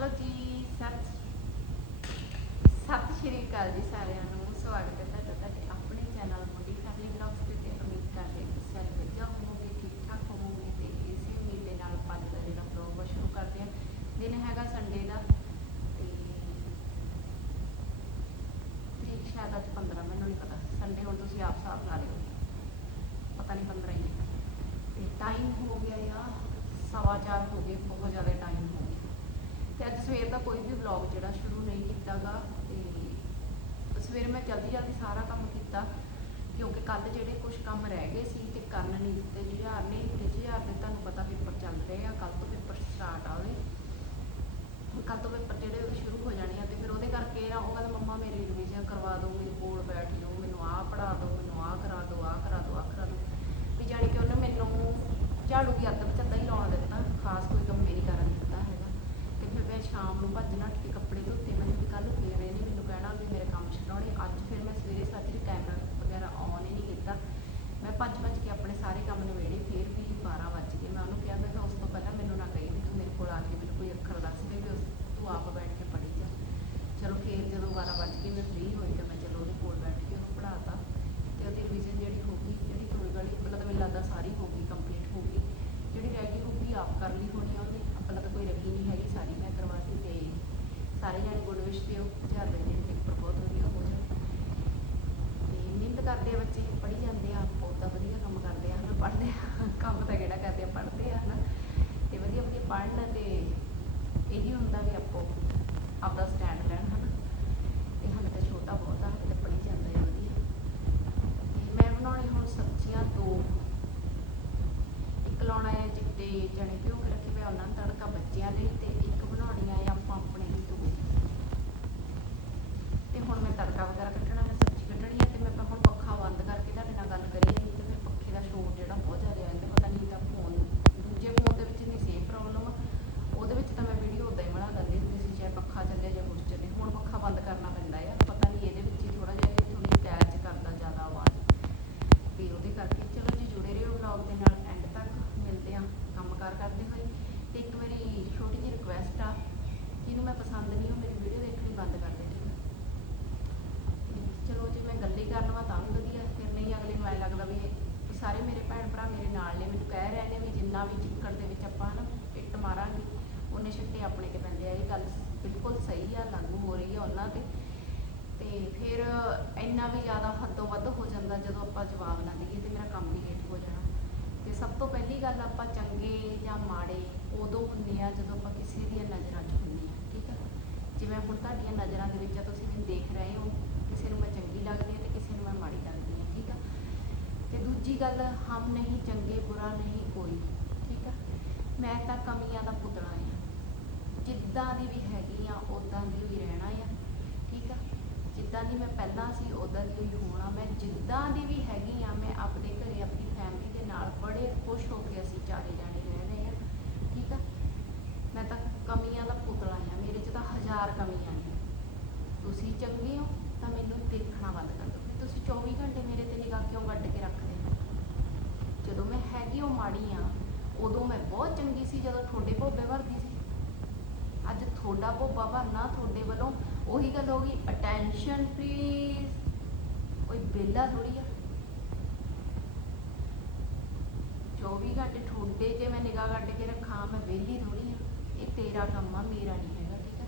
Hello ਜੀ, ਸਤਿ ਸਤਿ ਸ਼੍ਰੀ ਅਕਾਲ ਜੀ ਸਾਰਿਆਂ ਨੂੰ। ਸਵਾਗਤ ਹੈ ਤੁਹਾਡਾ ਤੁਹਾਡੇ ਆਪਣੇ ਚੈਨਲ ਮੋਦੀ ਫੈਮਿਲੀ ਬਲੌਗਸ ਤੇ ਤੇ ਉਮੀਦ ਕਰਦੇ ਹਾਂ ਕਿ ਸਾਰੇ ਵਧੀਆ ਹੋਵੋਗੇ ਠੀਕ ਠਾਕ ਹੋਵੋਗੇ ਤੇ ਇਸੇ ਉਮੀਦ ਦੇ ਨਾਲ ਆਪਾਂ ਦਾ ਜਿਹੜਾ ਬਲੌਗ ਸ਼ੁਰੂ ਕਰਦੇ ਹਾਂ। ਦਿਨ ਹੈਗਾ ਸੰਡੇ ਦਾ ਤੇ ਤਰੀਕ ਸ਼ਾਇਦ ਅੱਜ 15 ਮੈਨੂੰ ਨਹੀਂ ਪਤਾ। ਸੰਡੇ ਹੁਣ ਤੁਸੀਂ ਆਪ ਹਿਸਾਬ ਲਾ ਲਿਓ। ਪਤਾ ਨਹੀਂ 15 ਹੀ ਹੈ ਤੇ ਟਾਈਮ ਹੋ ਗਿਆ ਆ ਸਵਾ ਚਾਰ ਹੋ ਗਏ, ਬਹੁਤ ਜ਼ਿਆਦਾ ਟਾਈਮ ਹੋ ਗਿਆ ਤੇ ਅੱਜ ਸਵੇਰ ਦਾ ਕੋਈ ਵੀ ਵਲੌਗ ਜਿਹੜਾ ਸ਼ੁਰੂ ਨਹੀਂ ਕੀਤਾਗਾ ਤੇ ਸਵੇਰ ਮੈਂ ਜਲਦੀ ਜਲਦੀ ਸਾਰਾ ਕੰਮ ਕੀਤਾ, ਕਿਉਂਕਿ ਕੱਲ ਜਿਹੜੇ ਕੁਝ ਕੰਮ ਰਹਿ ਗਏ ਸੀ ਤੇ ਕਰਨ ਨਹੀਂ ਦਿੱਤੇ ਜੁਝਾਰ ਨੇ ਜੁਝਾਰ ਦੇ ਤੁਹਾਨੂੰ ਪਤਾ ਪੇਪਰ ਚੱਲ ਰਹੇ ਆ ਕੱਲ ਤੋਂ ਪੇਪਰ ਸਟਾਰਟ ਆ ਉਹਦੇ। ਕੱਲ ਤੋਂ ਪੇਪਰ ਜਿਹੜੇ ਸ਼ੁਰੂ ਹੋ ਜਾਣੇ ਆ ਤੇ ਫਿਰ ਉਹਦੇ ਕਰਕੇ ਨਾ ਉਹ ਕਹਿੰਦਾ ਮੰਮਾ ਮੇਰੀ ਰਿਵੀਜ਼ਨ ਕਰਵਾ ਦਿਓ, ਮੇਰੇ ਕੋਲ ਬੈਠ ਜਾਓ, ਮੈਨੂੰ ਆਹ ਪੜ੍ਹਾ ਦਿਓ, ਮੈਨੂੰ ਆਹ ਕਰਾ ਦਿਓ, ਆਹ ਕਰਾ ਦਿਓ, ਆਹ ਕਰਾ ਦਿਓ। ਵੀ ਜਾਣੀ ਕਿ ਉਹਨੇ ਮੈਨੂੰ ਝਾੜੂ ਵੀ ਅੱਧ ਵਿੱਚ ਅੱਧਾ ਹੀ ਲਾਉਣ ਦਿੱਤਾ, ਖਾਸ ਕੋਈ ਕੰਮ ਮੇਰੀ ਕਰਨ ਦਿੱਤਾ ਹੈਗਾ ਤੇ ਫਿਰ ਮੈਂ ਸ਼ਾਮ ਨੂੰ ਭੱਜ ਨੱਠ ਕੇ ਕੱਪੜੇ ਧੋਤੇ, ਮੈਂ ਵੀ ਕੱਲ ਫੇਰ ਇਹਨੇ ਮੈਨੂੰ ਕਹਿਣਾ ਵੀ ਮੇਰੇ ਕੰਮ ਛਡਾਉਣੇ ਅੱਜ ਫਿਰ ਮੈਂ ਸਵੇਰੇ ਸੱਜਰੇ ਕੈਮਰਾ ਵਗੈਰਾ ਆਨ ਹੀ ਨਹੀਂ ਕੀਤਾ। ਮੈਂ ਭੱਜ ਭੱਜ ਕੇ ਆਪਣੇ ਸਾਰੇ ਕੰਮ ਨਿਬੇੜੇ, ਫਿਰ ਵੀ 12 ਵੱਜ ਗਏ। ਮੈਂ ਉਹਨੂੰ ਕਿਹਾ, ਮੈਂ ਕਿਹਾ ਉਸ ਤੋਂ ਪਹਿਲਾਂ ਮੈਨੂੰ ਨਾ ਕਹੀ ਵੀ ਤੂੰ ਮੇਰੇ ਕੋਲ ਆ ਕੇ ਮੈਨੂੰ ਕੋਈ ਅੱਖਰ ਦੱਸ ਦੇ ਵੀ ਉਸ- ਤੂੰ ਆਪ ਬੈਠ ਕੇ ਪੜ੍ਹੀ ਜਾ। ਚਲੋ ਫੇਰ ਜਦੋਂ 12 ਵੱਜ ਗਏ, ਮੈਂ ਫ੍ਰੀ ਹੋਈ ਤਾਂ ਮੈਂ ਚਲੋ ਉਹਦੇ ਕੋਲ ਬੈਠ ਕੇ ਉਹਨੂੰ ਪੜ੍ਹਾਤਾ। ਤੇ ਉਹਦੀ ਰਿਵੀਜ਼ਨ ਜਿਹੜੀ ਹੋ ਗਈ, ਜਿਹੜੀ ਥੋੜੀ ਗਲੀ ਮਤਲਬ ਮੈਨੂੰ ਲੱਗਦਾ ਸਾਰੀ ਹੋ ਗਈ ਕੰਪਲੀਟ ਹੋ ਗਈ। ਜਿਹੜੀ ਰਹਿ ਗਈ ਹੋਊਗੀ ਆਪ ਕਰ ਲਈ ਹੋਣੀ ਆ ਉਹਨੇ ਆਪਣਾ ਤਾਂ ਕੋਈ ਰੱਖੀ ਨਹੀਂ ਹੈਗੀ ਸਾਰੀ ਮੈਂ ਕਰਵਾਤੀ ਤੇ ਸਾਰੇ ਜਾਣੇ ਗੁੱਡ ਵਿਸ਼ ਦਿਓ ਚਾਰ ਦੇ ਜਿਹੜੇ ਪੇਪਰ ਬਹੁਤ ਵਧੀਆ ਹੋ ਜਾਣ ਤੇ ਮਿਹਨਤ ਕਰਦੇ ਆ ਬੱਚੇ, ਪੜ੍ਹੀ ਜਾਂਦੇ ਆ, ਬਹੁਤ ਵਧੀਆ ਕੰਮ ਕਰਦੇ ਆ, ਹਨਾ, ਪੜ੍ਹਦੇ ਆ। ਕੰਮ ਤਾਂ ਕਿਹੜਾ ਕਰਦੇ ਆ, ਪੜ੍ਹਦੇ ਆ, ਹਨਾ। ਤੇ ਵਧੀਆ ਵਧੀਆ ਪੜ੍ਹਨ ਤੇ ਇਹੀ ਹੁੰਦਾ ਵੀ ਆਪੋ ਆਪਦਾ ਸਟੈਂਡ ਲੈਣ, ਹਨਾ। ਤੇ ਹਾਲੇ ਤਾਂ ਛੋਟਾ ਬਹੁਤ ਆ, ਹਾਲੇ ਪੜ੍ਹੀ ਜਾਂਦਾ ਹੈ ਵਧੀਆ। ਤੇ ਮੈਂ ਬਣਾਉਣੀ ਹੁਣ ਸਬਜ਼ੀਆਂ ਦੋ। ਇੱਕ ਲਾਉਣਾ ਹੈ ਚਿੱਟੇ ਚਣੇ ਭਿਓ ਕੇ ਰੱਖੇ ਪਿਆ ਉਹਨਾਂ ਨੂੰ ਤੜਕਾ ਬੱਚਿਆਂ ਲਈ ਤੇ ਇੱਕ ਬਣਾਉਣੀ ਹੈ ਆਪਾਂ ਆਪਣੇ ਲਈ ਦੋ ਤੇ ਹੁਣ ਮੈਂ ਤੜਕਾ ਵਗੈਰਾ ਕੱਟਣਾ ਮੈਂ ਸਬਜ਼ੀ ਕੱਟਣੀ ਹੈ ਤੇ ਮੈਂ ਆਪਾਂ ਹੁਣ ਪੱਖਾ ਬੰਦ ਕਰਕੇ ਤੁਹਾਡੇ ਨਾਲ ਗੱਲ ਕਰੀਏ ਨਹੀਂ ਤੇ ਫਿਰ ਪੱਖੇ ਦਾ ਸ਼ੋਰ ਜਿਹੜਾ ਬਹੁਤ ਜ਼ਿਆਦਾ ਆਉਂਦਾ ਪਤਾ ਨਹੀਂ ਤਾਂ ਫੋਨ ਦੂਜੇ ਫੋਨ ਦੇ ਵਿੱਚ ਨਹੀਂ ਸੇਮ ਪ੍ਰੋਬਲਮ ਉਹਦੇ ਵਿੱਚ ਤਾਂ ਮੈਂ ਵੀਡੀਓ ਉਦਾਂ ਹੀ ਬਣਾ ਦਿੰਦੀ ਹੁੰਦੀ ਸੀ ਚਾਹੇ ਪੱਖਾ ਚੱਲੇ ਜਾਂ ਕੁਝ ਚੱਲੇ ਹੁਣ ਪੱਖਾ ਬੰਦ ਕਰਨਾ ਪੈਂਦਾ ਆ ਪਤਾ ਨਹੀਂ ਇਹਦੇ ਵਿੱਚ ਹੀ ਥੋੜਾ ਜਿਹਾ ਥੋੜੀ ਅਟੈਚ ਕਰਦਾ ਜ਼ਿਆਦਾ ਆਵਾਜ਼ ਤੇ ਉਹਦੇ ਕਰਕੇ ਚਲੋ ਜੀ ਜੁੜੇ ਰਹੋ ਵਲੌਗ ਦੇ ਨਾਲ ਐਂਡ ਤੱਕ ਮਿਲਦੇ ਆ ਕੰਮਕਾਰ ਕਰਦੇ ਹੋਏ ਤੇ ਇੱਕ ਮੇਰੀ ਛੋਟੀ ਜਿਹੀ ਰਿਕੁਐਸਟ ਆ ਜਿਹਨੂੰ ਮੈਂ ਪਸੰਦ ਨਹੀਂ ਉਹ ਮੇਰੀ ਵੀਡੀਓ ਦੇਖਣੀ ਬੰਦ ਕਰ ਦੇ ਠੀਕ ਆ ਤੇ ਚਲੋ ਜੇ ਮੈਂ ਗੱਲੀ ਕਰ ਲਵਾਂ ਤਾਂ ਵੀ ਵਧੀਆ, ਫਿਰ ਨਹੀਂ ਅਗਲੇ ਨੂੰ ਐ ਲੱਗਦਾ ਵੀ ਇਹ- ਵੀ ਸਾਰੇ ਮੇਰੇ ਭੈਣ ਭਰਾ ਮੇਰੇ ਨਾਲ ਨੇ, ਮੈਨੂੰ ਕਹਿ ਰਹੇ ਨੇ ਵੀ ਜਿੰਨਾ ਵੀ ਚਿੱਕੜ ਦੇ ਵਿੱਚ ਆਪਾਂ ਨਾ ਇੱਟ ਮਾਰਾਂਗੇ, ਉਹਨੇ ਛਿੱਟੇ ਆਪਣੇ ਤੇ ਪੈਂਦੇ ਆ, ਇਹ ਗੱਲ ਬਿਲਕੁਲ ਸਹੀ ਆ, ਲਾਗੂ ਹੋ ਰਹੀ ਆ ਉਹਨਾਂ ਤੇ। ਤੇ ਫਿਰ ਇੰਨਾ ਵੀ ਜ਼ਿਆਦਾ ਹੱਦੋਂ ਵੱਧ ਹੋ ਜਾਂਦਾ ਜਦੋਂ ਆਪਾਂ ਜਵਾਬ ਨਾ ਦਈਏ ਤੇ ਮੇਰਾ ਕੰਮ ਵੀ ਲੇਟ ਹੋ ਜਾਣਾ। ਤੇ ਸਭ ਤੋਂ ਪਹਿਲੀ ਗੱਲ ਆਪਾਂ ਚੰਗੇ ਜਾਂ ਮਾੜੇ ਉਦੋਂ ਹੁੰਦੇ ਆ ਜਦੋਂ ਆਪਾਂ ਕਿਸੇ ਦੀਆਂ ਨਜ਼ਰਾਂ 'ਚ ਹੁੰਦੇ ਆ, ਠੀਕ ਆ? ਜਿਵੇਂ ਹੁਣ ਤੁਹਾਡੀਆਂ ਨਜ਼ਰਾਂ ਦੇ ਵਿੱਚ ਆ, ਤੁਸੀਂ ਮੈਨੂੰ ਦੇਖ ਰਹੇ ਹੋ, ਕਿਸੇ ਨੂੰ ਮੈਂ ਚੰਗੀ ਲੱਗਦੀ ਹਾਂ ਤੇ ਕਿਸੇ ਨੂੰ ਮੈਂ ਮਾੜੀ ਲੱਗਦੀ ਹਾਂ ਠੀਕ ਆ ਤੇ ਦੂਜੀ ਗੱਲ, ਹਮ ਨਹੀਂ, ਚੰਗੇ, ਬੁਰਾ ਨਹੀਂ ਕੋਈ, ਠੀਕ ਆ? ਮੈਂ ਤਾਂ ਕਮੀਆਂ ਦਾ ਪੁਤਲਾ ਆ ਜਿੱਦਾਂ ਦੀ ਵੀ ਹੈਗੀ ਆ ਉਦਾਂ ਦੀ ਵੀ ਰਹਿਣਾ ਆ, ਠੀਕ ਆ? ਜਿੱਦਾਂ ਦੀ ਮੈਂ ਪਹਿਲਾਂ ਸੀ ਉਦਾਂ ਦੀ ਹੀ ਹੋਣਾ ਮੈਂ ਜਿੱਦਾਂ ਦੀ ਵੀ ਹੈਗੀ ਆ, ਮੈਂ ਆਪਣੇ ਘਰੇ ਆਪਣੀ ਫੈਮਿਲੀ ਦੇ ਨਾਲ ਬੜੇ ਖੁਸ਼ ਹੋ ਕੇ ਅਸੀਂ ਚਾਰੇ ਜਾਣੇ ਰਹਿ ਰਹੇ ਆ, ਠੀਕ ਆ? ਮੈਂ ਤਾਂ ਕਮੀਆਂ ਦਾ ਪੁਤਲਾ ਆ ਮੇਰੇ 'ਚ ਤਾਂ ਹਜ਼ਾਰ ਕਮੀਆਂ ਨੇ। ਤੁਸੀਂ ਚੰਗੇ ਹੋ, ਤਾਂ ਮੈਨੂੰ ਦੇਖਣਾ ਬੰਦ ਕਰ ਦਿਓ। ਤੁਸੀਂ 24 ਘੰਟੇ ਮੇਰੇ ਤੇ ਨਿਗਾਹ ਕਿਉਂ ਵੱਢ ਕੇ ਰੱਖ ਜਦੋਂ ਮੈਂ ਹੈਗੀ ਉਹ ਮਾੜੀ ਆ, ਉਦੋਂ ਮੈਂ ਬਹੁਤ ਚੰਗੀ ਸੀ, ਜਦੋਂ ਤੁਹਾਡੇ ਭੋਬੇ ਭਰਦੀ ਸੀ। ਅੱਜ ਤੁਹਾਡਾ ਭੋਬਾ ਭਰਨਾ ਤੁਹਾਡੇ ਵੱਲੋਂ ਉਹੀ ਗੱਲ ਹੋ ਗਈ ਅਟੈਂਸ਼ਨ ਪਲੀਜ਼ ਕੋਈ ਬੇਲਾ ਥੋੜੀ ਆ। 24 ਘੰਟੇ ਤੁਹਾਡੇ ਜੇ ਮੈਂ ਨਿਗਾਹ ਕੱਢ ਕੇ ਰੱਖਾਂ, ਮੈਂ ਵਿਹਲੀ ਥੋੜੀ ਆ। ਇਹ ਤੇਰਾ ਕੰਮ ਆ, ਮੇਰਾ ਨਹੀਂ ਹੈਗਾ, ਠੀਕ ਆ?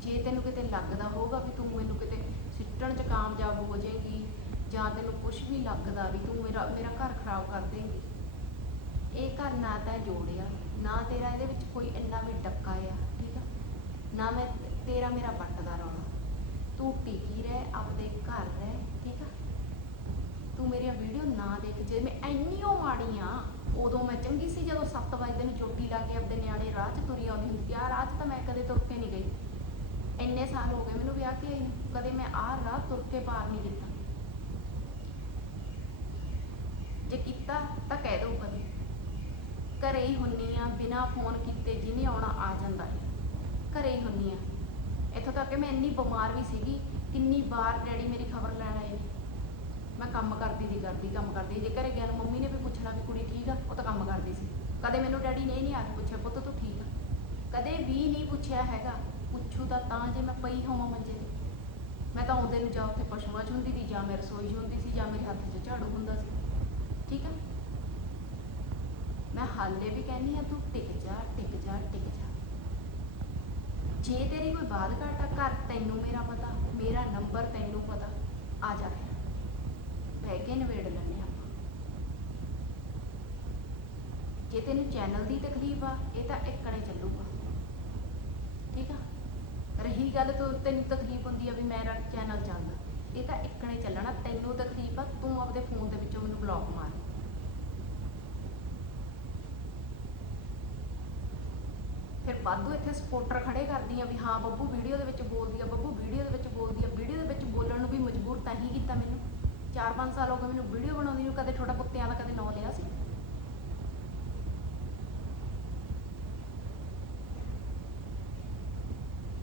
ਜੇ ਤੈਨੂੰ ਕਿਤੇ ਲੱਗਦਾ ਹੋਊਗਾ ਵੀ ਤੂੰ ਮੈਨੂੰ ਕਿਤੇ ਸਿੱਟਣ 'ਚ ਕਾਮਯਾਬ ਹੋ ਜਾਏਗੀ ਜਾਂ ਤੈਨੂੰ ਕੁਝ ਵੀ ਲੱਗਦਾ ਵੀ ਤੂੰ ਮੇਰਾ ਮੇਰਾ ਘਰ ਖਰਾਬ ਕਰ ਦੇਂਗੀ। ਇਹ ਘਰ ਨਾ ਤਾਂ ਜੋੜਿਆ, ਨਾ ਤੇਰਾ ਇਹਦੇ ਵਿੱਚ ਕੋਈ ਇੰਨਾ ਵੀ ਡੱਕਾ ਆ, ਠੀਕ ਆ? ਨਾ ਮੈਂ ਤੇਰਾ ਮੇਰਾ ਪੱਟਦਾ ਰੌਲਾ। ਤੂੰ ਟਿਕੀ ਰਹਿ, ਆਪਦੇ ਘਰ ਰਹਿ, ਠੀਕ ਆ? ਤੂੰ ਮੇਰੀਆਂ ਵੀਡੀਓ ਨਾ ਦੇਖ। ਜੇ ਮੈਂ ਇੰਨੀ ਉਹ ਮਾੜੀ ਆ, ਉਦੋਂ ਮੈਂ ਚੰਗੀ ਸੀ ਜਦੋਂ 7 ਵਜੇ ਨੂੰ ਚੋਟੀ ਲਾ ਕੇ ਆਪਦੇ ਨਿਆਣੇ ਰਾਹ 'ਚ ਤੁਰੀ ਆਉਂਦੀ ਹੁੰਦੀ ਆ ਰਾਹ 'ਚ ਤਾਂ ਮੈਂ ਕਦੇ ਤੁਰ ਕੇ ਨਹੀਂ ਗਈ। ਇੰਨੇ ਸਾਲ ਹੋ ਗਏ ਮੈਨੂੰ ਵਿਆਹ ਕੇ ਆਈ ਕਦੇ ਮੈਂ ਆਹ ਰਾਹ ਤੁਰ ਕੇ ਪਾਰ ਨਹੀਂ ਕੀਤਾ ਜੇ ਕੀਤਾ ਤਾਂ ਕਹਿ ਦੋ ਕਦੇ। ਘਰੇ ਹੀ ਹੁੰਨੀ ਆ, ਬਿਨਾ ਫੋਨ ਕੀਤੇ ਜਿਹਨੇ ਆਉਣਾ ਆ ਜਾਂਦਾ ਹੈ ਘਰੇ ਹੀ ਹੁੰਨੀ ਆ। ਇੱਥੋਂ ਤੱਕ ਕਿ ਮੈਂ ਇੰਨੀ ਬਿਮਾਰ ਵੀ ਸੀਗੀ, ਕਿੰਨੀ ਵਾਰ ਡੈਡੀ ਮੇਰੀ ਖਬਰ ਲੈਣ ਆਏ ਨੇ। ਮੈਂ ਕੰਮ ਕਰਦੀ ਦੀ ਕਰਦੀ, ਕੰਮ ਕਰਦੀ ਜੇ ਘਰੇ ਗਿਆ ਨੂੰ ਮੰਮੀ ਨੇ ਵੀ ਪੁੱਛਣਾ ਵੀ ਕੁੜੀ ਠੀਕ ਆ, ਉਹ ਤਾਂ ਕੰਮ ਕਰਦੀ ਸੀ। ਕਦੇ ਮੈਨੂੰ ਡੈਡੀ ਨੇ ਨਹੀਂ ਆ ਕੇ ਪੁੱਛਿਆ, ਪੁੱਤ ਤੂੰ ਠੀਕ ਆ? ਕਦੇ ਵੀ ਨਹੀਂ ਪੁੱਛਿਆ ਹੈਗਾ। ਪੁੱਛੂ ਤਾਂ ਤਾਂ ਜੇ ਮੈਂ ਪਈ ਹੋਵਾਂ ਮੰਜੇ ਤੇ। ਮੈਂ ਤਾਂ ਆਉਂਦੇ ਨੂੰ ਜਾਂ ਉੱਥੇ ਪਸ਼ੂਆਂ 'ਚ ਹੁੰਦੀ ਸੀ ਜਾਂ ਮੈਂ ਰਸੋਈ 'ਚ ਹੁੰਦੀ ਸੀ, ਜਾਂ ਮੇਰੇ ਹੱਥ 'ਚ ਝਾੜੂ ਹੁੰਦਾ ਸੀ ਠੀਕ ਆ? ਮੈਂ ਹਾਲੇ ਵੀ ਕਹਿੰਦੀ ਆ ਤੂੰ ਟਿਕ ਜਾ ਟਿਕ ਜਾ ਟਿਕ ਜਾ। ਜੇ ਤੇਰੀ ਕੋਈ ਬਾਤ ਘਾਟਾ ਘਰ ਤੈਨੂੰ ਮੇਰਾ ਪਤਾ, ਮੇਰਾ ਨੰਬਰ ਤੈਨੂੰ ਪਤਾ, ਆ ਜਾ ਬਹਿ ਕੇ ਨਿਬੇੜ ਲੈਂਦੇ ਆਪਾਂ। ਜੇ ਤੈਨੂੰ ਚੈਨਲ ਦੀ ਤਕਲੀਫ ਆ, ਇਹ ਤਾਂ ਇੱਕਣੇ ਚੱਲੂਗਾ। ਠੀਕ ਆ? ਰਹੀ ਗੱਲ ਤੂੰ ਤੈਨੂੰ ਤਕਲੀਫ ਹੁੰਦੀ ਆ ਵੀ ਮੇਰਾ ਚੈਨਲ ਚੱਲਦਾ। ਇਹ ਤਾਂ ਇੱਕਣੇ ਚੱਲਣਾ, ਤੈਨੂੰ ਤਕਲੀਫ ਆ, ਤੂੰ ਆਪਦੇ ਫੋਨ ਦੇ ਵਿੱਚੋਂ ਮੈਨੂੰ ਬਲੌਕ ਮਾਰ ਫਿਰ ਵਾਧੂ ਇੱਥੇ ਸਪੋਰਟਰ ਖੜੇ ਕਰਦੀ ਆ ਵੀ ਹਾਂ ਬੱਬੂ ਵੀਡੀਓ ਦੇ ਵਿੱਚ ਬੋਲਦੀ ਆ, ਬੱਬੂ ਵੀਡੀਓ ਦੇ ਵਿੱਚ ਬੋਲਦੀ ਆ, ਵੀਡੀਓ ਦੇ ਵਿੱਚ ਬੋਲਣ ਨੂੰ ਵੀ ਮਜਬੂਰ ਤਾਂ ਹੀ ਕੀਤਾ ਮੈਨੂੰ। 4-5 ਸਾਲ ਹੋ ਗਏ ਮੈਨੂੰ ਵੀਡੀਓ ਬਣਾਉਂਦੀ ਨੂੰ, ਕਦੇ ਛੋਟਾ ਕੁੱਤਿਆਂ ਦਾ, ਕਦੇ ਨਾਂ ਲਿਆ ਸੀ।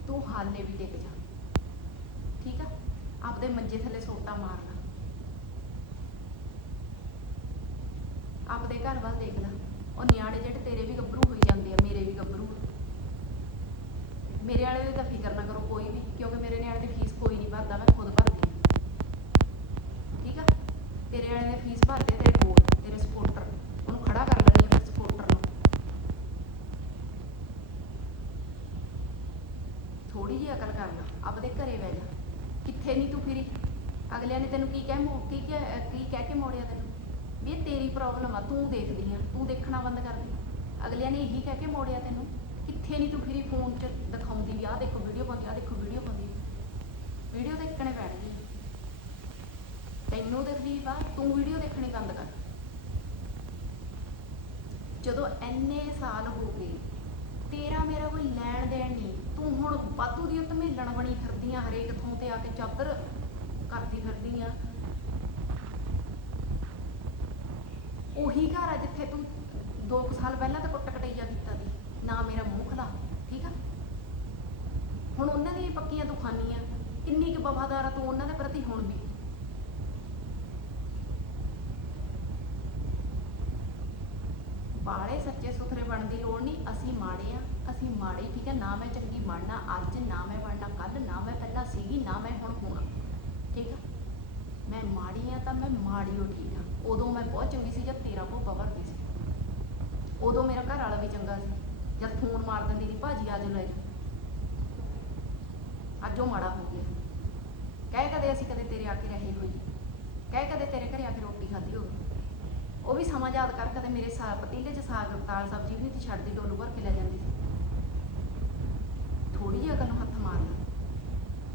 ਤੂੰ ਹਾਲੇ ਵੀ ਡਿੱਗ ਜਾ। ਠੀਕ ਆ? ਆਪਦੇ ਮੰਜੇ ਥੱਲੇ ਸੋਟਾ ਮਾਰਨਾ। ਆਪਦੇ ਘਰ ਵੱਲ ਦੇਖ ਲੈ ਉਹ ਨਿਆਣੇ ਜਿਹੜੇ ਤੇਰੇ ਵੀ ਗੱਭਰੂ ਹੋਈ ਜਾਂਦੇ ਆ ਮੇਰੇ ਵੀ ਗੱਭਰੂ ਆ। ਮੇਰੇ ਵਾਲੇ ਦੀ ਤਾਂ ਫਿਕਰ ਨਾ ਕਰੋ ਕੋਈ ਵੀ ਕਿਉਂਕਿ ਮੇਰੇ ਨਿਆਣੇ ਦੀ ਫੀਸ ਕੋਈ ਨਹੀਂ ਭਰਦਾ ਮੈਂ ਖੁਦ ਭਰਦੀ ਹਾਂ ਠੀਕ ਆ ਤੇਰੇ ਵਾਲੇ ਨੇ ਫੀਸ ਭਰਦੇ ਤੇਰੇ ਕੋਲ ਤੇਰੇ ਸਪੋਰਟਰ ਉਹਨੂੰ ਖੜਾ ਕਰ ਲੈਣੀ ਆ ਫਿਰ ਸਪੋਰਟਰ ਨੂੰ ਥੋੜੀ ਜਿਹੀ ਅਕਲ ਕਰ ਲੈ ਆਪਦੇ ਘਰੇ ਬਹਿ ਜਾ ਕਿੱਥੇ ਨਹੀਂ ਤੂੰ ਫਿਰੀ ਅਗਲਿਆਂ ਨੇ ਤੈਨੂੰ ਕੀ ਕਹਿ ਮੋ ਕੀ ਕਹਿ ਕੀ ਕਹਿ ਕੇ ਮੋੜਿਆ ਤੈਨੂੰ? ਵੀ ਇਹ ਤੇਰੀ ਪ੍ਰੋਬਲਮ ਆ, ਤੂੰ ਦੇਖਦੀ ਆ, ਤੂੰ ਦੇਖਣਾ ਬੰਦ ਕਰ ਦੇ। ਅਗਲਿਆਂ ਨੇ ਇਹੀ ਕਹਿ ਕੇ ਮੋੜਿਆ ਤੈਨੂੰ, ਕਿੱਥੇ ਨਹੀਂ ਤੂੰ ਫਿਰੀ ਫੋਨ 'ਚ ਦਿਖਾਉਂਦੀ ਵੀ ਦੇਖੋ ਵੀਡੀਓ ਪਾਉਂਦੀ, ਆਹ ਦੇਖੋ ਵੀਡੀਓ ਪਾਉਂਦੀ। ਵੀਡੀਓ ਦੇਖਣੇ ਪੈਣਗੇ। ਤੈਨੂੰ ਤਕਲੀਫ ਆ ਤੂੰ ਵੀਡੀਓ ਦੇਖਣੀ ਬੰਦ ਕਰ। ਜਦੋਂ ਐਨੇ ਸਾਲ ਹੋ ਗਏ, ਤੇਰਾ ਮੇਰਾ ਕੋਈ ਲੈਣ ਦੇਣ ਨਹੀਂ ਤੂੰ ਹੁਣ ਵਾਧੂ ਦੀ ਧਮੇਲਣ ਬਣੀ ਫਿਰਦੀ ਹਰੇਕ ਥਾਂ ਤੇ ਆ ਕੇ ਚਾਦਰ ਕਰਦੀ ਫਿਰਦੀ ਆ ਉਹੀ ਘਰ ਆ ਜਿੱਥੇ ਤੂੰ 2 ਸਾਲ ਪਹਿਲਾਂ ਤਾਂ ਕੁੱਟ ਕਟਈਆ ਕੀਤਾ ਦੀ ਨਾ ਮੇਰਾ ਮੂੰਹ ਖਲਾ ਠੀਕ ਆ? ਹੁਣ ਉਹਨਾਂ ਦੀਆਂ ਪੱਕੀਆਂ ਤੂੰ ਖਾਨੀ ਆ ਕਿੰਨੀ ਕੁ ਵਫਾਦਾਰ ਆ ਤੂੰ ਉਹਨਾਂ ਦੇ ਪ੍ਰਤੀ ਹੁਣ ਵੀ। ਬਾਲੇ ਸੱਚੇ ਸੁਥਰੇ ਬਣਨ ਦੀ ਲੋੜ ਨਹੀਂ, ਅਸੀਂ ਮਾੜੇ ਆ, ਅਸੀਂ ਮਾੜੇ, ਠੀਕ ਆ? ਨਾ ਮੈਂ ਚੰਗੀ ਬਣਨਾ, ਅੱਜ ਨਾ ਮੈਂ ਬਣਨਾ ਕੱਲ ਨਾ ਮੈਂ ਪਹਿਲਾਂ ਸੀਗੀ, ਨਾ ਮੈਂ ਹੁਣ ਹੋਣਾ, ਠੀਕ ਆ? ਮੈਂ ਮਾੜੀ ਆ ਤਾਂ ਮੈਂ ਮਾੜੀ ਹੋ ਠੀਕ ਆ। ਉਦੋਂ ਮੈਂ ਬਹੁਤ ਚੰਗੀ ਸੀ, ਜਦ ਤੇਰਾ ਭੋਪਾ ਭਰਦੀ ਸੀ ਉਦੋਂ ਮੇਰਾ ਘਰ ਵਾਲਾ ਵੀ ਚੰਗਾ ਸੀ ਜਦ ਫੋਨ ਮਾਰ ਦਿੰਦੀ ਸੀ, ਭਾਜੀ ਆ ਜਾਓ ਲੈ ਜਾਓ ਅੱਜ ਉਹ ਮਾੜਾ ਹੋ ਗਿਆ। ਕਹਿ ਕਦੇ ਅਸੀਂ ਕਦੇ ਤੇਰੇ ਆ ਕੇ ਰਹੇ ਹੋਈ ਕਹਿ ਕਦੇ ਤੇਰੇ ਘਰੇ ਆ ਕੇ ਰੋਟੀ ਖਾਧੀ ਹੋਵੇ। ਉਹ ਵੀ ਸਮਾਂ ਯਾਦ ਕਰ, ਕਦੇ ਮੇਰੇ ਸਾ, ਪਤੀਲੇ 'ਚ ਸਾਗ, ਦਾਲ, ਸਬਜ਼ੀ ਵੀ ਨਹੀਂ ਛੱਡਦੀ ਡੋਲੂ ਭਰ ਕੇ ਲੈ ਜਾਂਦੀ ਥੋੜੀ ਜਿਹੀ ਅਕਲ ਨੂੰ ਹੱਥ ਮਾਰ ਲੈ।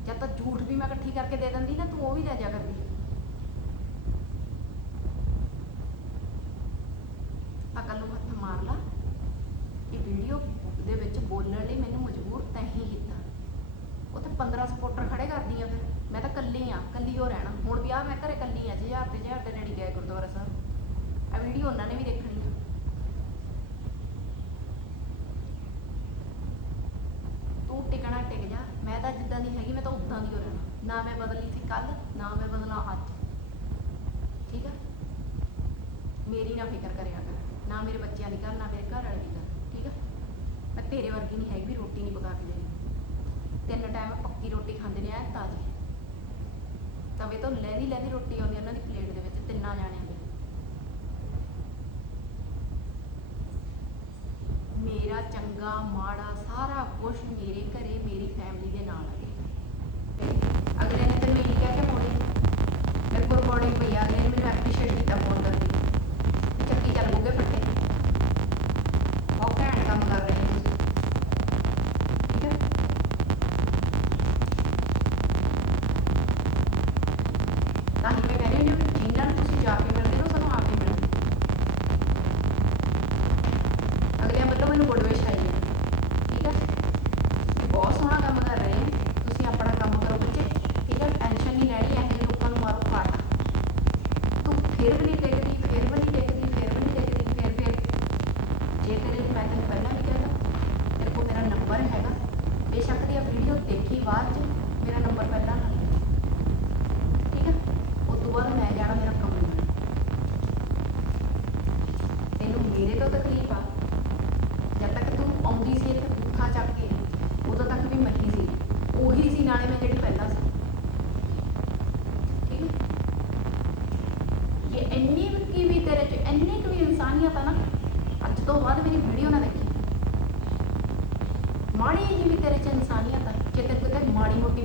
ਜਦ ਤੱਕ ਝੂਠ ਵੀ ਮੈਂ ਇਕੱਠੀ ਕਰਕੇ ਦੇ ਦਿੰਦੀ ਨਾ, ਤੂੰ ਉਹ ਵੀ ਲੈ ਜਾ ਕਰਦੀ। ਅਕਲ ਨੂੰ ਹੱਥ ਮਾਰ ਲਾ ਇਹ ਵੀਡੀਓ ਦੇ ਵਿੱਚ ਬੋਲਣ ਲਈ ਮੈਨੂੰ ਮਜਬੂਰ ਤੈਂ ਕੀਤਾ। ਉੱਥੇ 15 ਸਪੋਰਟਰ ਖੜੇ ਕਰਦੀ ਆ ਫਿਰ। ਮੈਂ ਤਾਂ ਕੱਲੀ ਆ ਕੱਲੀ ਹੋ ਰਹਿਣਾ। ਹੁਣ ਵੀ ਆ ਮੈਂ ਘਰੇ ਕੱਲੀ ਆ, ਜੇ ਹਜ਼ਾਰ ਤੇ ਹਜ਼ਾਰ ਦੇ ਨੇੜੇ ਗਏ ਗੁਰਦੁਆਰਾ ਸਾਹਿਬ। ਆ ਵੀਡੀਓ ਉਹਨਾਂ ਨੇ ਵੀ ਦੇਖਣੀ ਆ। ਤੂੰ ਟਿਕਣਾ ਟਿਕ ਜਾ। ਮੈਂ ਤਾਂ ਜਿੱਦਾਂ ਦੀ ਹੈਗੀ, ਮੈਂ ਤਾਂ ਉਦਾਂ ਦੀ ਹੋ ਰਹਿਣਾ। ਨਾ ਮੈਂ ਬਦਲੀ ਸੀ ਕੱਲ ਨਾ ਮੈਂ ਬਦਲਾਂ ਅੱਜ। ਠੀਕ ਆ? ਮੇਰੀ ਨਾ ਫਿਕਰ ਕਰਿਆ ਕਰ। ਨਾ ਮੇਰੇ ਬੱਚਿਆਂ ਦੀ ਕਰ ਨਾ ਮੇਰੇ ਘਰ ਵਾਲੇ ਤੇਰੇ ਵਰਗੀ ਨਹੀਂ ਹੈਗੀ ਵੀ ਰੋਟੀ ਨਹੀਂ ਪਕਾ ਕੇ ਦੇਣੀ। ਤਿੰਨ ਟਾਈਮ ਪੱਕੀ ਰੋਟੀ ਖਾਂਦੇ ਨੇ ਐ ਤਾਜ਼ੀ। ਤਵੇ ਤੋਂ ਲੈਦੀ ਲੈਦੀ ਰੋਟੀ ਆਉਂਦੀ ਉਹਨਾਂ ਦੀ ਪਲੇਟ ਦੇ ਵਿੱਚ, ਤਿੰਨਾਂ ਜਾਣਿਆਂ ਦੀ। ਮੇਰਾ ਚੰਗਾ, ਮਾੜਾ, ਸਾਰਾ ਕੁਝ ਮੇਰੇ ਘਰੇ, ਮੇਰੀ ਫੈਮਿਲੀ ਦੇ ਨਾਲ ਹੈ ਅਗਲੇ ਨੇ ਤੈਨੂੰ ਇਹ ਕਹਿ ਕੇ ਮੋੜੀ ਮੇਰੇ ਕੋਲ ਰਿਕਾਰਡਿੰਗ ਪਈ ਅਗਲੇ ਨੇ ਮੈਨੂੰ ਐਪਰੀਸ਼ੀਏਟ ਕੀਤਾ ਫੋਨ ਕਰਕੇ ਚੱਕੀ ਚੱਲ ਗੋਗੇ ਫੱਟੇ। ਬਹੁਤ ਘੈਂਟ ਕੰਮ ਕਰ ਰਹੇ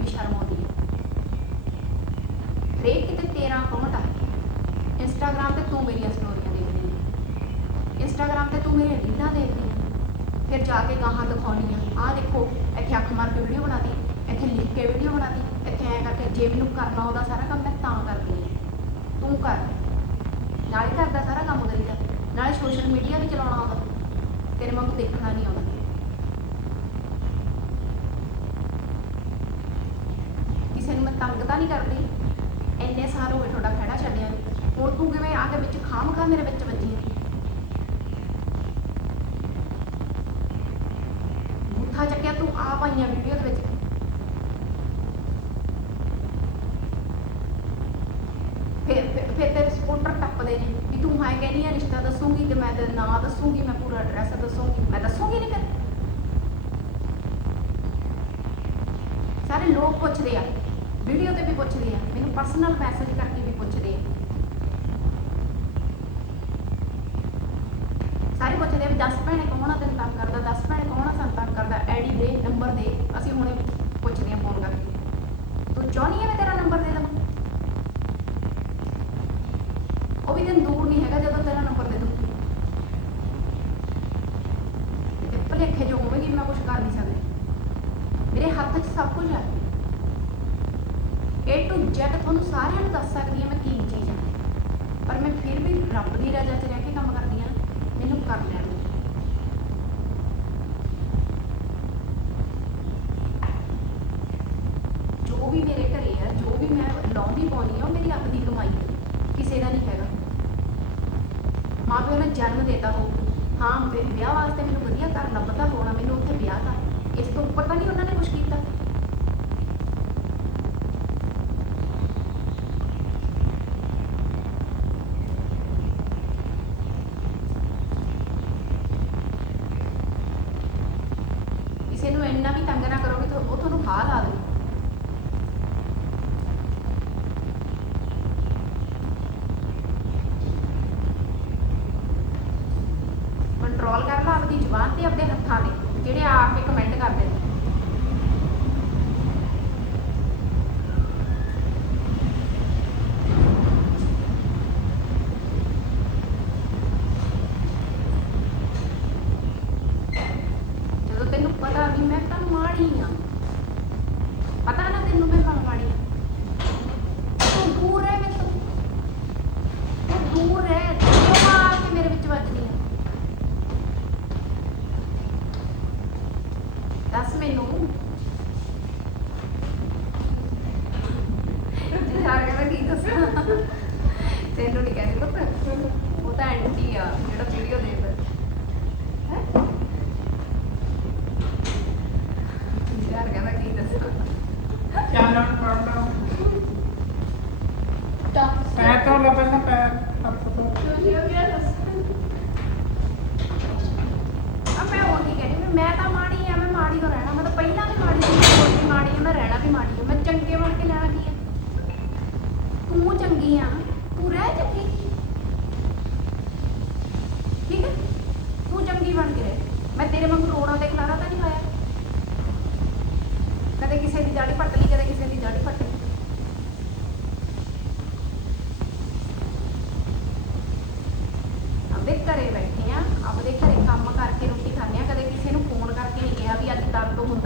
ਸ਼ਰਮ ਆਉਂਦੀ ਹੈ। ਰੇਕ ਕਿਤੇ ਤੇਰਾ ਅਕਾਊਂਟ ਆ? ਇੰਸਟਾਗ੍ਰਾਮ ਤੇ ਤੂੰ ਮੇਰੀਆਂ ਸਟੋਰੀਆਂ ਦੇਖਦੀ ਹੈ। ਇੰਸਟਾਗ੍ਰਾਮ ਤੇ ਤੂੰ ਮੇਰੇ ਰੀਲਾਂ ਦੇਖਦੀ ਹੈ। ਫਿਰ ਜਾ ਕੇ ਗਾਹਾਂ ਦਿਖਾਉਣੀ ਆ ਆਹ ਦੇਖੋ, ਇੱਥੇ ਅੱਖ ਮਾਰ ਕੇ ਵੀਡੀਓ ਬਣਾਦੀ ਇੱਥੇ ਲਿਖ ਕੇ ਵੀਡੀਓ ਬਣਾਦੀ ਇੱਥੇ ਐਂ ਕਰਕੇ ਜੇ ਮੈਨੂੰ ਕਰਨਾ ਉਹਦਾ ਸਾਰਾ ਕੰਮ ਮੈਂ ਤਾਂ ਕਰਦੀ ਹਾਂ। ਤੂੰ ਕਰ। ਨਾਲੇ ਘਰ ਦਾ ਸਾਰਾ ਕੰਮ ਕਰੀਦਾ। ਨਾਲੇ ਸੋਸ਼ਲ ਮੀਡੀਆ ਵੀ ਚਲਾਉਣਾ ਆਉਂਦਾ। ਤੇਰੇ ਵਾਂਗੂ ਦੇਖਣਾ ਨਹੀਂ ਆਉਂਦਾ। ਕਿਸੇ ਮੈਂ ਤੰਗ ਤਾਂ ਨਹੀਂ ਕਰਦੀ। ਇੰਨੇ ਸਾਲ ਹੋ ਗਏ ਤੁਹਾਡਾ ਖੜਾ ਛੱਡਿਆ ਨੂੰ। ਹੁਣ ਤੂੰ ਕਿਵੇਂ ਆ ਕੇ ਵਿੱਚ ਖਾਮ ਖਾ ਮੇਰੇ ਵਿੱਚ ਵੱਜੀ ਹੈ ਬੁੱਥਾ ਚੱਕਿਆ ਤੂੰ ਆ ਪਾਈਆਂ ਵੀਡੀਓ ਦੇ ਵਿੱਚ। ਫਿਰ ਫਿਰ- ਫਿਰ ਤੇਰੇ ਸਪੋਰਟਰ ਟੱਪਦੇ ਨੇ ਵੀ ਤੂੰ ਹਾਂ ਕਹਿੰਦੀ ਆ, ਰਿਸ਼ਤਾ ਦੱਸੂਗੀ ਤੇ ਮੈਂ ਤੇਰਾ ਨਾਂ ਦੱਸੂਗੀ, ਮੈਂ ਪੂਰਾ ਐਡਰੈਸ ਦੱਸੂਗੀ। ਮੈਂ ਦੱਸੂਗੀ ਨਹੀਂ ਫਿਰ। ਸਾਰੇ ਲੋਕ ਪੁੱਛਦੇ ਆ ਵੀਡੀਓ ਤੇ ਵੀ ਪੁੱਛਦੇ ਆ। ਮੈਨੂੰ ਪਰਸਨਲ ਮੈਸੇਜ ਕਰਕੇ ਵੀ ਪੁੱਛਦੇ ਆ। ਸਾਰੇ ਪੁੱਛਦੇ ਆ ਵੀ ਦੱਸ ਭੈਣੇ ਕੌਣ ਆ ਤੈਨੂੰ ਤੰਗ ਕਰਦਾ? ਦੱਸ ਭੈਣੇ ਕੌਣ ਆ ਸਾਨੂੰ ਤੰਗ ਕਰਦਾ? ਆਈਡੀ ਦੇ ਨੰਬਰ ਦੇ। ਅਸੀਂ ਹੁਣੇ ਪੁੱਛਦੇ ਆ ਫੋਨ ਕਰਕੇ। ਤੂੰ ਚਾਹਨੀ ਹੈ ਮੈਂ ਤੇਰਾ ਨੰਬਰ ਦੇ ਦੇਵਾਂ? ਉਹ ਵੀ ਦਿਨ ਦੂਰ ਨਹੀਂ ਹੈਗਾ ਜਦੋਂ ਤੇਰਾ ਨੰਬਰ ਦੇ ਦੂੰ ਤੇ ਭਲੇਖੇ ਜੋ ਹੋਵੇਗੀ ਮੈਂ ਕੁਝ ਕਰ ਨਹੀਂ ਸਕਦੀ। ਮੇਰੇ ਹੱਥ 'ਚ ਸਭ ਕੁਝ ਹੈ A to Z ਤੁਹਾਨੂੰ ਸਾਰਿਆਂ ਨੂੰ ਦੱਸ ਸਕਦੀ ਹਾਂ ਮੈਂ ਕੀ ਚੀਜ਼ ਹੈ। ਪਰ ਮੈਂ ਫਿਰ ਵੀ ਰੱਬ ਦੀ ਰਜ਼ਾ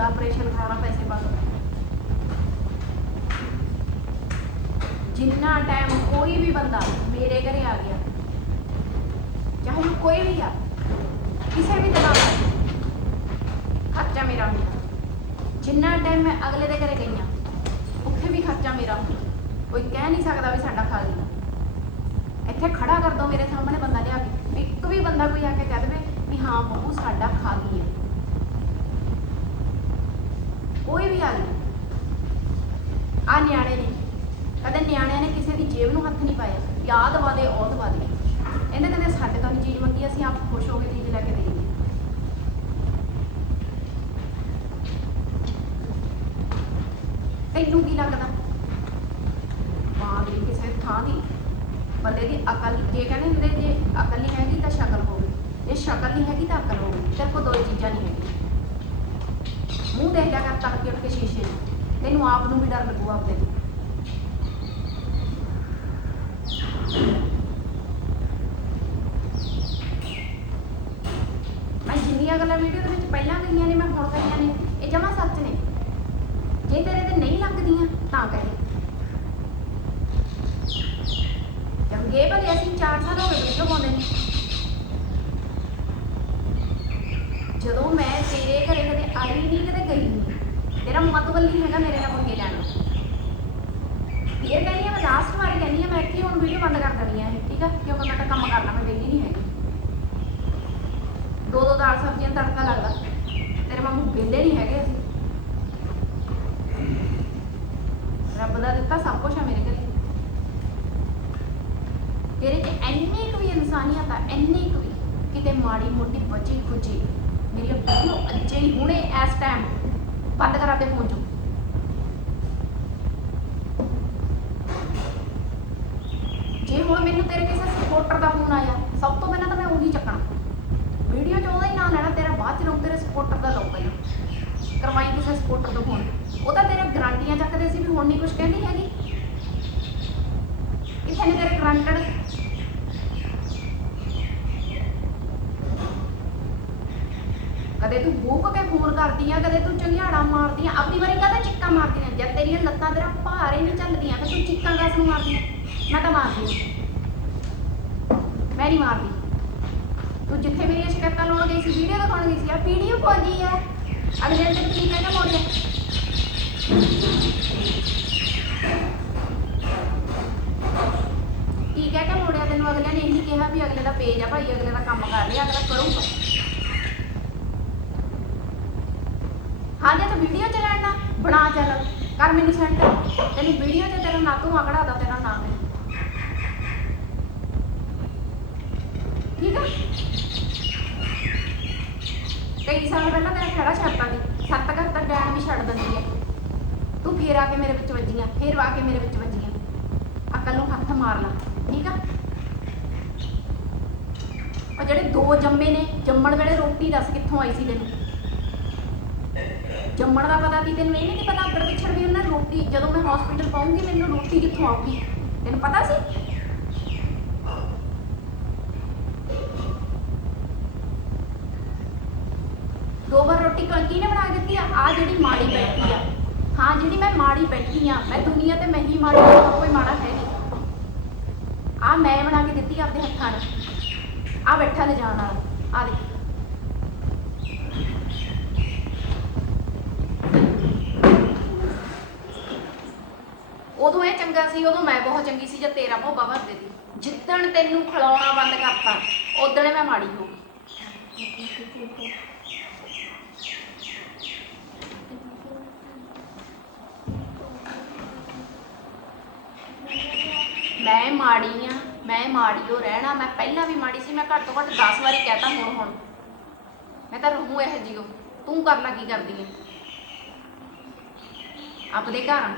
ਦਰਦ ਆਪਰੇਸ਼ਨ ਕਰਾਉਣਾ ਪੈਸੇ ਪਾ ਜਿੰਨਾ ਟਾਈਮ ਕੋਈ ਵੀ ਬੰਦਾ ਮੇਰੇ ਘਰੇ ਆ ਗਿਆ, ਚਾਹੇ ਉਹ ਕੋਈ ਵੀ ਆ, ਕਿਸੇ ਵੀ ਤਰ੍ਹਾਂ ਦਾ ਖਰਚਾ ਮੇਰਾ ਹੁੰਦਾ। ਜਿੰਨਾ ਟਾਈਮ ਮੈਂ ਅਗਲੇ ਦੇ ਘਰੇ ਗਈ ਆ, ਉੱਥੇ ਵੀ ਖਰਚਾ ਮੇਰਾ ਹੁੰਦਾ। ਕੋਈ ਕਹਿ ਨਹੀਂ ਸਕਦਾ ਵੀ ਸਾਡਾ ਖਾ ਲਿਆ ਇੱਥੇ ਖੜਾ ਕਰ ਦੋ ਮੇਰੇ ਸਾਹਮਣੇ ਬੰਦਾ ਲਿਆ ਕੇ। ਇੱਕ ਵੀ ਬੰਦਾ ਕੋਈ ਆ ਕੇ ਕਹਿ ਦੇਵੇ ਵੀ ਹਾਂ ਬਹੂ ਸਾਡਾ ਖਾ ਗਈ ਹੈ ਕੋਈ ਵੀ ਆ ਗਿਆ ਆ ਨਿਆਣੇ ਨੇ। ਕਦੇ ਨਿਆਣਿਆਂ ਨੇ ਕਿਸੇ ਦੀ ਜੇਬ ਨੂੰ ਹੱਥ ਨਹੀਂ ਪਾਇਆ। ਯਾਦ ਵਾਦੇ ਉਹ ਦਵਾ ਦੇ। ਇਹਨੇ ਕਦੇ ਸਾਡੇ ਤੋਂ ਨਹੀਂ ਚੀਜ਼ ਮੰਗੀ, ਅਸੀਂ ਆਪ ਖੁਸ਼ ਹੋ ਕੇ ਚੀਜ਼ ਲੈ ਕੇ ਦੇ ਦਿੱਤੀ। ਤੈਨੂੰ ਕੀ ਲੱਗਦਾ? ਮਾਂ ਦੀ ਕਿਸੇ ਥਾਂ ਦੀ, ਬੰਦੇ ਦੀ ਅਕਲ, ਜੇ ਕਹਿੰਦੇ ਹੁੰਦੇ, ਜੇ ਅਕਲ ਨਹੀਂ ਹੈਗੀ ਤਾਂ ਸ਼ਕਲ ਹੋਵੇ। ਜੇ ਸ਼ਕਲ ਨਹੀਂ ਹੈਗੀ ਤਾਂ ਅਕਲ ਹੋਵੇ। ਤੇਰੇ ਕੋਲ ਦੋ ਹੀ ਚੀਜ਼ਾਂ ਨਹੀਂ ਹੈਗੀਆਂ। ਮੂੰਹ ਦੇਖ ਲਿਆ ਕਰ, ਤੜਕੇ ਉੱਠ ਕੇ ਸ਼ੀਸ਼ੇ 'ਚ ਤੈਨੂੰ ਆਪ ਨੂੰ ਵੀ ਡਰ ਲੱਗੂ ਆਪਦੇ ਤੋਂ ਮੈਂ ਜਿੰਨੀਆਂ ਗੱਲਾਂ ਵੀਡੀਓ ਦੇ ਵਿੱਚ ਪਹਿਲਾਂ ਕਹੀਆਂ ਨੇ, ਮੈਂ ਹੁਣ ਕਹੀਆਂ ਨੇ, ਇਹ ਜਮਾ ਸੱਚ ਨੇ। ਜੇ ਤੇਰੇ ਤੇ ਨਹੀਂ ਲੱਗਦੀਆਂ, ਤਾਂ ਕਹੇ। ਚੰਗੇ ਭਲੇ ਅਸੀਂ 4 ਸਾਲ ਹੋ ਗਏ ਵੀਡੀਓ ਪਾਉਂਦੇ ਨੇ। ਜਦੋਂ ਮੈਂ ਤੇਰੇ ਘਰੇ ਕਦੇ ਆਈ ਨਹੀਂ ਕਦੇ ਗਈ ਨਹੀਂ ਤੇਰਾ ਮਤਲਬ ਨਹੀਂ ਹੈਗਾ ਮੇਰੇ ਨਾਲ ਪੰਗੇ ਲੈਣ। ਦਾ ਇਹ ਕਹਿੰਦੀ ਆ, ਮੈਂ ਲਾਸਟ ਵਾਰੀ ਕਹਿੰਦੀ ਆ, ਮੈਂ ਇੱਥੇ ਹੁਣ ਵੀਡੀਓ ਬੰਦ ਕਰ ਦੇਣੀ ਆ ਇਹ, ਠੀਕ ਆ? ਕਿਉਂਕਿ ਮੈਂ ਤਾਂ ਕੰਮ ਕਰਨਾ, ਮੈਂ ਵਿਹਲੀ ਨਹੀਂ ਹੈਗੀ। ਦੋ ਦੋ ਦਾਲ ਸਬਜ਼ੀਆਂ ਦਾ ਤੜਕਾ ਲੱਗਦਾ। ਤੇਰੇ ਮਾਮੂ ਵਿਹਲੇ ਨਹੀਂ ਹੈਗੇ ਅਸੀਂ। ਰੱਬ ਦਾ ਦਿੱਤਾ ਸਭ ਕੁਝ ਆ ਮੇਰੇ ਘਰੇ। ਤੇਰੇ 'ਚ ਇੰਨੀ ਕੁ ਵੀ ਇਨਸਾਨੀਅਤ ਆ, ਇੰਨੀ ਕੁ ਵੀ, ਕਿਤੇ ਮਾੜੀ ਮੋਟੀ ਬਚੀ ਖੁਚੀ। ਮੇਰੀ ਵੀਡੀਓ ਅੱਜੇ ਹੀ ਹੁਣੇ ਇਸ ਟਾਈਮ ਬੰਦ ਕਰਾ ਕੇ ਫੋਨ ਚੋਂ। ਜੇ ਹੁਣ ਮੈਨੂੰ ਤੇਰੇ ਕਿਸੇ ਸਪੋਰਟਰ ਦਾ ਫੋਨ ਆਇਆ, ਸਭ ਤੋਂ ਪਹਿਲਾਂ ਤਾਂ ਮੈਂ ਉਹੀ ਚੱਕਣਾ। ਵੀਡੀਓ 'ਚ ਉਹਦਾ ਹੀ ਨਾਂ ਲੈਣਾ, ਤੇਰਾ ਬਾਅਦ 'ਚ ਲਊ ਤੇਰੇ ਸਪੋਰਟਰ ਦਾ ਲਊ ਪਹਿਲਾਂ ਕਰਵਾਈ ਕਿਸੇ ਸਪੋਰਟਰ ਤੋਂ ਫੋਨ ਉਹ ਤਾਂ ਤੇਰੇ ਗਰੰਟੀਆਂ ਚੱਕਦੇ ਸੀ ਵੀ ਹੁਣ ਨਹੀਂ ਕੁਝ ਕਹਿੰਦੀ ਹੈਗੀ। ਕਿਥੇ ਨੇ ਤੇਰੇ ਗਰੰਟਡ? ਕਦੇ ਤੂੰ ਭੂਕ ਕੇ ਫੋਨ ਕਰਦੀ ਆ ਕਦੇ ਤੂੰ ਚੰਗਿਆੜਾ ਮਾਰਦੀ ਆ ਆਪਣੀ ਵਾਰੀ ਕਦੇ ਚਿੱਕਾ ਮਾਰਦੀ ਆ ਜਦ ਤੇਰੀਆਂ ਲੱਤਾਂ ਤੇਰਾ ਭਾਰ ਹੀ ਨਹੀਂ ਚੱਲਦੀਆਂ, ਤੇ ਤੂੰ ਚਿੱਕਾਂ ਕਾਸ ਨੂੰ ਮਾਰਦੀ? ਆ ਮੈਂ ਤਾਂ ਮਾਰਦੀ ਆ ਮੈਂ ਨਹੀਂ ਮਾਰਦੀ। ਤੂੰ ਜਿੱਥੇ ਮੇਰੀਆਂ ਸ਼ਿਕਾਇਤਾਂ ਲਾਉਣ ਗਈ ਸੀ, ਵੀਡੀਓ ਦਿਖਾਉਣ ਗਈ ਸੀ ਆ ਵੀਡੀਓ ਪਾਉਂਦੀ ਆ ਅਗਲੇ ਦਿਨ ਕੀ ਕਹਿੰਦਾ ਮੋੜਿਆ। ਕੀ ਕਹਿ ਕੇ ਮੋੜਿਆ ਤੈਨੂੰ? ਅਗਲੇ ਨੇ ਇਹੀ ਕਿਹਾ ਵੀ ਅਗਲੇ ਦਾ ਪੇਜ ਆ, ਭਾਈ ਅਗਲੇ ਦਾ ਕੰਮ ਕਰ ਰਿਹਾ, ਅਗਲਾ ਕਰੂਗਾ ਹਾਂ ਜੇ ਤੂੰ ਵੀਡੀਓ ਚ ਲੈਣਾ ਬਣਾ ਚੱਲ, ਕਰ ਮੈਨੂੰ ਸੈਂਡ ਤੈਨੂੰ ਵੀਡੀਓ ਤੇ ਤੇਰਾ ਨਾਂ ਤੂੰ ਆਕੜਾ ਦਾ ਤੇਰਾ ਨਾਮ ਹੈ। ਠੀਕ ਆ? ਕਈ ਸਾਲ ਪਹਿਲਾਂ ਤੇਰਾ ਖੜਾ ਛੱਡਤਾ ਦੀ ਸੱਤ ਘਰ ਤੱਕ ਡੈਣ ਵੀ ਛੱਡ ਦਿੰਦੀ ਹੈ ਤੂੰ ਫੇਰ ਆ ਕੇ ਮੇਰੇ ਵਿੱਚ ਵੱਜੀਆਂ ਫੇਰ ਆ ਕੇ ਮੇਰੇ ਵਿੱਚ ਵੱਜੀਆਂ ਅਕਲ ਨੂੰ ਹੱਥ ਮਾਰਨਾ ਠੀਕ ਆ? ਉਹ ਜਿਹੜੇ ਦੋ ਜੰਮੇ ਨੇ, ਜੰਮਣ ਵੇਲੇ ਰੋਟੀ ਦੱਸ ਕਿੱਥੋਂ ਆਈ ਸੀ ਤੈਨੂੰ? ਜੰਮਣ ਦਾ ਪਤਾ ਸੀ ਤੈਨੂੰ ਇਹ ਨਹੀਂ ਪਤਾ ਅੱਗੜ ਪਿਛੜ ਵੀ ਉਹਨਾਂ ਰੋਟੀ ਜਦੋਂ ਮੈਂ ਹਸਪੀਟਲ ਪਾਉਂਗੀ ਮੈਨੂੰ ਰੋਟੀ ਕਿੱਥੋਂ ਆਊਗੀ? ਤੈਨੂੰ ਪਤਾ ਸੀ? ਦੋ ਵਾਰ ਰੋਟੀ ਕ- ਕਿਹਨੇ ਬਣਾ ਕੇ ਦਿੱਤੀ ਆ ਆ ਜਿਹੜੀ ਮਾੜੀ ਬੈਠੀ ਆ। ਹਾਂ ਜਿਹੜੀ ਮੈਂ ਮਾੜੀ ਬੈਠੀ ਆ ਮੈਂ ਦੁਨੀਆ ਤੇ ਮੈਂ ਹੀ ਮਾੜੀ ਆ, ਹੋਰ ਕੋਈ ਮਾੜਾ ਹੈ ਨਹੀਂ। ਆ ਮੈਂ ਬਣਾ ਕੇ ਦਿੱਤੀ ਆਪਦੇ ਹੱਥਾਂ ਨਾਲ ਆ ਬੈਠਾ ਲੈ ਜਾਣ ਵਾਲਾ। ਆ ਦੇਖ। ਉਦੋਂ ਇਹ ਚੰਗਾ ਸੀ, ਉਦੋਂ ਮੈਂ ਬਹੁਤ ਚੰਗੀ ਸੀ ਜਾਂ ਤੇਰਾ ਭੋਗਾ ਭਰਦੇ ਸੀ ਜਿੱਦਣ ਤੈਨੂੰ ਖਿਲਾਉਣਾ ਬੰਦ ਕਰਤਾ, ਉਦਣ ਮੈਂ ਮਾੜੀ ਹੋ ਗਈ। ਮੈਂ ਮਾੜੀ ਆ, ਮੈਂ ਮਾੜੀਓ ਰਹਿਣਾ, ਮੈਂ ਪਹਿਲਾਂ ਵੀ ਮਾੜੀ ਸੀ, ਮੈਂ ਘੱਟ ਤੋਂ ਘੱਟ 10 ਵਾਰੀ ਕਹਤਾ ਹੁਣ ਹੁਣ। ਮੈਂ ਤਾਂ ਰਹੂੰ ਇਹ ਜੀਓ ਤੂੰ ਕਰਨਾ ਕੀ ਕਰਦੀ ਹੈ ਆਪਦੇ ਘਰ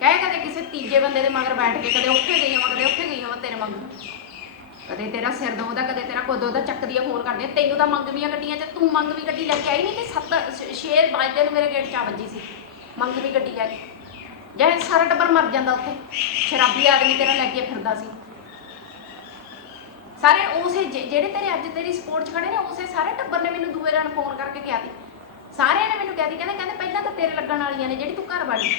ਕਹਿ ਕਦੇ ਕਿਸੇ ਤੀਜੇ ਬੰਦੇ ਦੇ ਮਗਰ ਬੈਠ ਕੇ, ਕਦੇ ਉੱਥੇ ਗਈ ਹਾਂ ਕਦੇ ਉੱਥੇ ਗਈ ਹਾਂ ਤੇਰੇ ਮਗਰ। ਕਦੇ ਤੇਰਾ ਸਿਰ ਦੁਖਦਾ, ਕਦੇ ਤੇਰਾ ਕੋਦੋਂ ਦਾ ਚੱਕਦੀ ਆ ਫੋਨ ਕਰਦੇ ਤੈਨੂੰ ਤਾਂ ਮੰਗਵੀਆਂ ਗੱਡੀਆਂ 'ਚ, ਤੂੰ ਮੰਗਵੀ ਗੱਡੀ ਲੈ ਕੇ ਆਈ ਨਹੀਂ ਤੇ ਸੱਤ, ਸ਼- ਛੇ ਵਜੇ ਨੂੰ ਮੇਰੇ ਗੇਟ 'ਚ ਆ ਵੱਜੀ ਸੀ। ਮੰਗਵੀ ਗੱਡੀ ਲੈ ਕੇ। ਜੇ ਸਾਰਾ ਟੱਬਰ ਮਰ ਜਾਂਦਾ ਉੱਥੇ। ਸ਼ਰਾਬੀ ਆਦਮੀ ਤੇਰਾ ਲੈ ਕੇ ਫਿਰਦਾ ਸੀ। ਸਾਰੇ ਉਸੇ ਜਿਹੜੇ ਤੇਰੇ ਅੱਜ ਤੇਰੀ ਸਪੋਰਟ 'ਚ ਖੜੇ ਨੇ, ਉਸੇ ਸਾਰੇ ਟੱਬਰ ਨੇ ਮੈਨੂੰ ਦੂਏ ਦਿਨ ਫੋਨ ਕਰਕੇ ਕਿਹਾ ਸੀ। ਸਾਰਿਆਂ ਨੇ ਮੈਨੂੰ ਕਿਹਾ ਸੀ, ਕਹਿੰਦੇ ਕਹਿੰਦੇ ਪਹਿਲਾਂ ਤਾਂ ਤੇਰੇ ਲੱਗਣ ਵਾਲੀਆਂ ਨੇ, ਜਿਹੜੀ ਤੂੰ ਘਰ ਵਾਲੀ।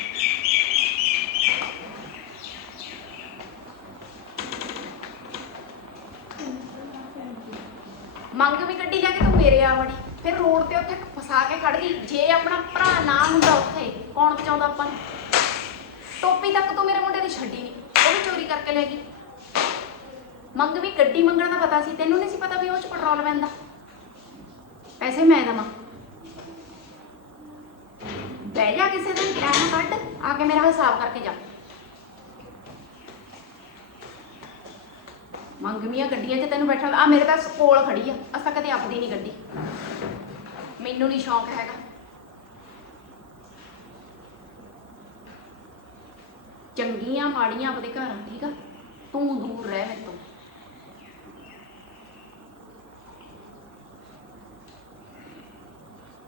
ਮੰਗ ਵੀ ਕੱਢੀ ਲੈ ਕੇ ਤੂੰ ਮੇਰੇ ਆ ਵੜੀ ਫਿਰ ਰੋਡ ਤੇ ਉੱਥੇ ਫਸਾ ਕੇ ਖੜ ਗਈ। ਜੇ ਆਪਣਾ ਭਰਾ ਨਾ ਹੁੰਦਾ ਉੱਥੇ, ਕੌਣ ਬਚਾਉਂਦਾ ਆਪਾਂ ਨੂੰ? ਟੋਪੀ ਤੱਕ ਤੂੰ ਮੇਰੇ ਮੁੰਡੇ ਦੀ ਛੱਡੀ ਨਹੀਂ ਉਹ ਵੀ ਚੋਰੀ ਕਰਕੇ ਲੈ ਗਈ। ਮੰਗ ਵੀ ਗੱਡੀ ਮੰਗਣ ਦਾ ਪਤਾ ਸੀ, ਤੈਨੂੰ ਨਹੀਂ ਸੀ ਪਤਾ ਵੀ ਉਹ ਚ ਪੈਟਰੋਲ ਪੈਂਦਾ। ਪੈਸੇ ਮੈਂ ਦੇਵਾਂ। ਬਹਿ ਜਾ ਕਿਸੇ ਦਿਨ, ਟਾਈਮ ਕੱਢ, ਆ ਕੇ ਮੇਰਾ ਹਿਸਾਬ ਕਰਕੇ ਜਾ। ਮੰਗਵੀਆਂ ਗੱਡੀਆਂ 'ਚ ਤੈਨੂੰ ਬੈਠਾ ਆ ਮੇਰੇ ਤਾਂ ਕੋਲ ਖੜੀ ਆ। ਅਸਾਂ ਕਦੇ ਆਪਦੀ ਨਹੀਂ ਗੱਡੀ। ਮੈਨੂੰ ਨਹੀਂ ਸ਼ੌਂਕ ਹੈਗਾ। ਚੰਗੀਆਂ ਮਾੜੀਆਂ ਆਪਦੇ ਘਰ ਆ, ਠੀਕ ਆ? ਤੂੰ ਦੂਰ ਰਹਿ ਮੇਰੇ ਤੋਂ।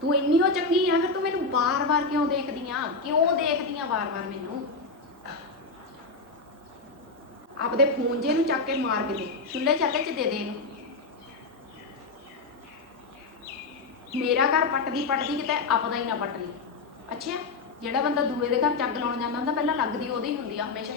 ਤੂੰ ਤੂੰ ਇੰਨੀ ਹੋ ਚੰਗੀ ਆ ਫਿਰ ਤੂੰ ਮੈਨੂੰ ਬਾਰ-ਬਾਰ ਕਿਉਂ ਦੇਖਦੀ ਆ? ਕਿਉਂ ਦੇਖਦੀ ਆ ਬਾਰ-ਬਾਰ ਮੈਨੂੰ? ਆਪਦੇ ਫੋਨ ਜੇ ਨੂੰ ਚੱਕ ਕੇ ਮਾਰ ਕੇ ਦੇ, ਚੁੱਲ੍ਹੇ ਚਾਲੇ 'ਚ ਦੇ ਦੇ ਇਹਨੂੰ। ਮੇਰਾ ਘਰ ਪੱਟਦੀ ਪੱਟਦੀ ਕਿਤੇ ਆਪਦਾ ਹੀ ਨਾ ਪੱਟ ਲਈ ਅੱਛਾ, ਜਿਹੜਾ ਬੰਦਾ ਦੂਏ ਦੇ ਘਰ ਚੱਗ ਲਾਉਣ ਜਾਂਦਾ ਹੁੰਦਾ, ਪਹਿਲਾਂ ਲੱਗਦੀ ਉਹਦੀ ਹੁੰਦੀ ਆ ਹਮੇਸ਼ਾ।